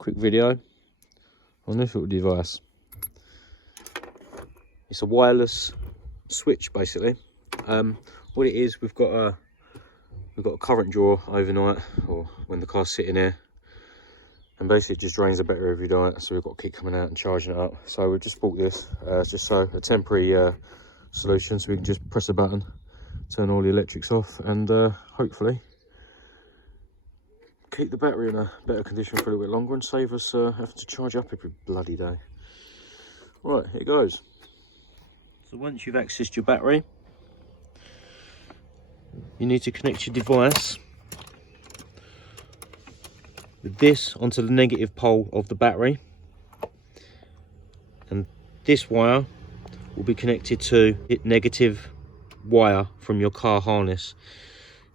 quick video on this little device. It's a wireless switch basically. What it is, we've got a current draw overnight, or when the car's sitting there, and basically it just drains the battery every night, so we've got to keep coming out and charging it up. So we've just bought this, just so a temporary solution, so we can just press a button, turn all the electrics off, and hopefully keep the battery in a better condition for a little bit longer and save us having to charge up every bloody day. Right, here goes. So once you've accessed your battery, you need to connect your device with this onto the negative pole of the battery, and this wire will be connected to the negative wire from your car harness.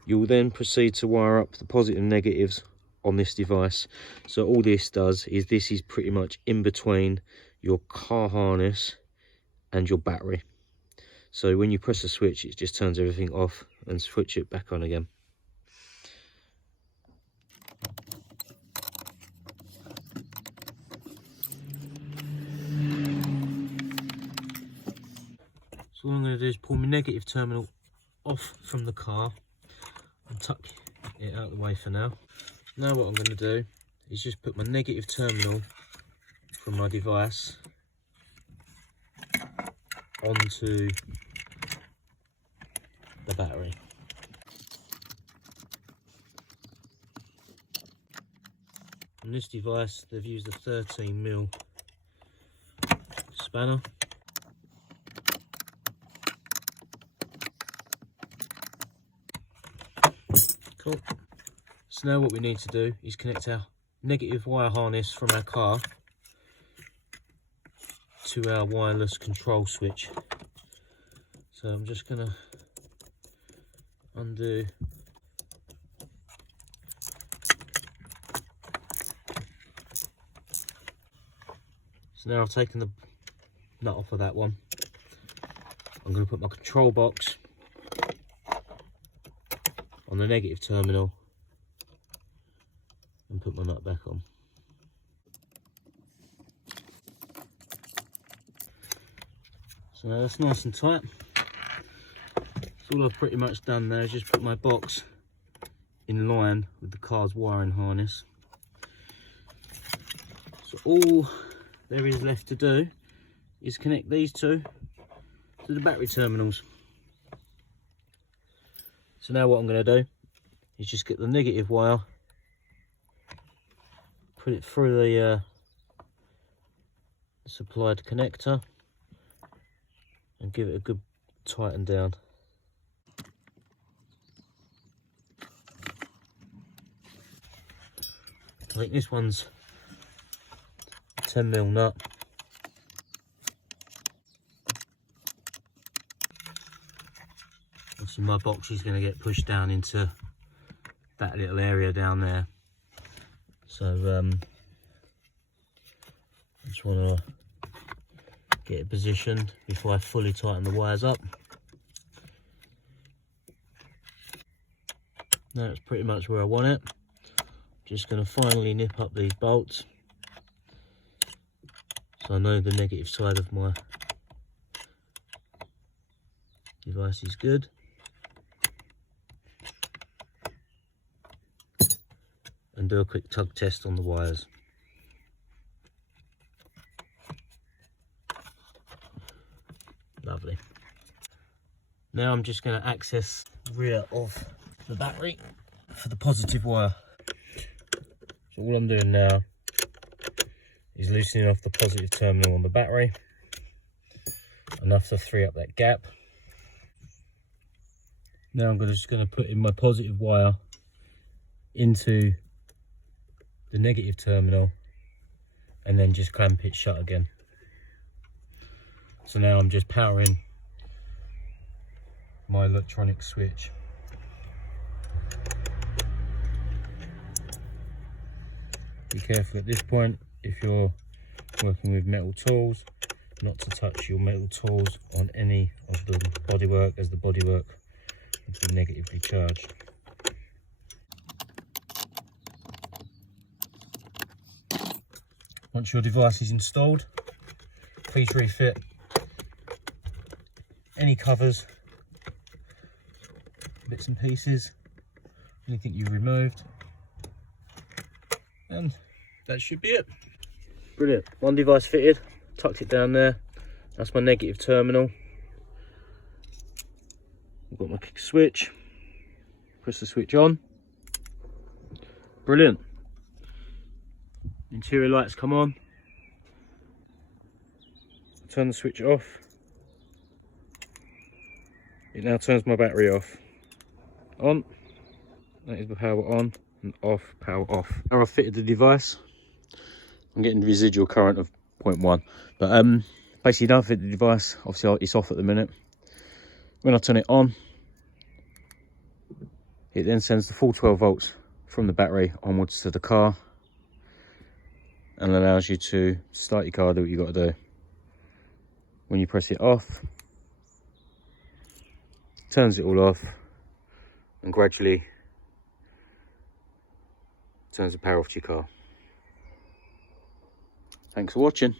You will then proceed to wire up the positive and negatives on this device. So all this does is, this is pretty much in between your car harness and your battery. So when you press the switch, it just turns everything off and switch it back on again. So what I'm going to do is pull my negative terminal off from the car and tuck it out of the way for now. Now what I'm going to do is just put my negative terminal from my device onto the battery. On this device they've used a 13mm spanner. Cool. So now what we need to do is connect our negative wire harness from our car to our wireless control switch. So I'm just going to undo so now I've taken the nut off of that one. I'm going to put my control box on the negative terminal and put my nut back on. So now that's nice and tight. So all I've pretty much done there is just put my box in line with the car's wiring harness. So all there is left to do is connect these two to the battery terminals. So now what I'm going to do is just get the negative wire, put it through the supplied connector and give it a good tighten down. I think this one's 10mm nut. Obviously my box is going to get pushed down into that little area down there. So I just want to get it positioned before I fully tighten the wires up. Now it's pretty much where I want it. Just going to finally nip up these bolts so I know the negative side of my device is good. And do a quick tug test on the wires. Lovely. Now I'm just going to access the rear of the battery for the positive wire. So all I'm doing now is loosening off the positive terminal on the battery, enough to free up that gap. Now I'm just going to put in my positive wire into the negative terminal and then just clamp it shut again. So now I'm just powering my electronic switch. Be careful at this point, if you're working with metal tools, not to touch your metal tools on any of the bodywork, as the bodywork will be negatively charged. Once your device is installed, please refit any covers, bits and pieces, anything you've removed, and that should be it. Brilliant. One device fitted, tucked it down there. That's my negative terminal. I've got my switch. Press the switch on. Brilliant. Interior lights come on. Turn the switch off. It now turns my battery off. On. That is the power on, and off, power off. Now I've fitted the device. I'm getting residual current of 0.1. But basically now I've fitted the device. Obviously it's off at the minute. When I turn it on, it then sends the full 12 volts from the battery onwards to the car and allows you to start your car, do what you got to do. When you press it off, it turns it all off and gradually turns the power off to your car. Thanks for watching.